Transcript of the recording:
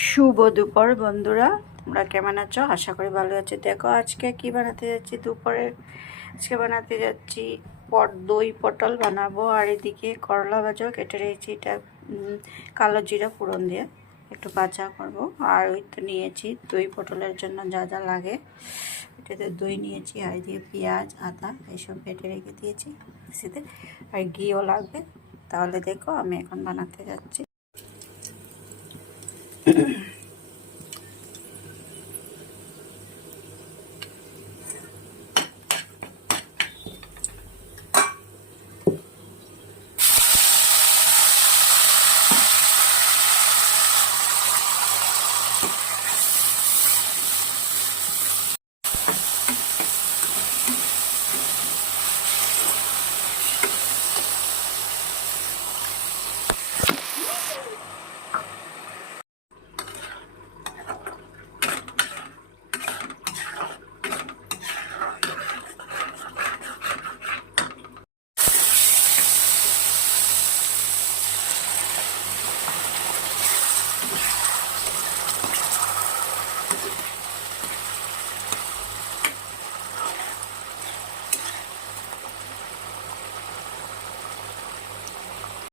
শুভ দুপুর বন্ধুরা, তোমরা কেমন আছো? আশা করি ভালো আছো। দেখো আজকে কি বানাতে যাচ্ছি দুপুরে। আজকে বানাতে যাচ্ছি দই পটল বানাবো। আর এদিকে করলা ভাজাও কেটে রেখেছি, এটা কালো জিরা ফোড়ন দিয়ে একটু ভাজা করব। আর ওই তো নিয়েছি দই পটলের জন্য যা যা লাগে, এটাতে দই নিয়েছি, আর দিয়ে পেঁয়াজ আদা এইসব বেটে রেখে দিয়েছি মিক্সিতে, আর ঘিও লাগবে। তাহলে দেখো আমি এখন বানাতে যাচ্ছি।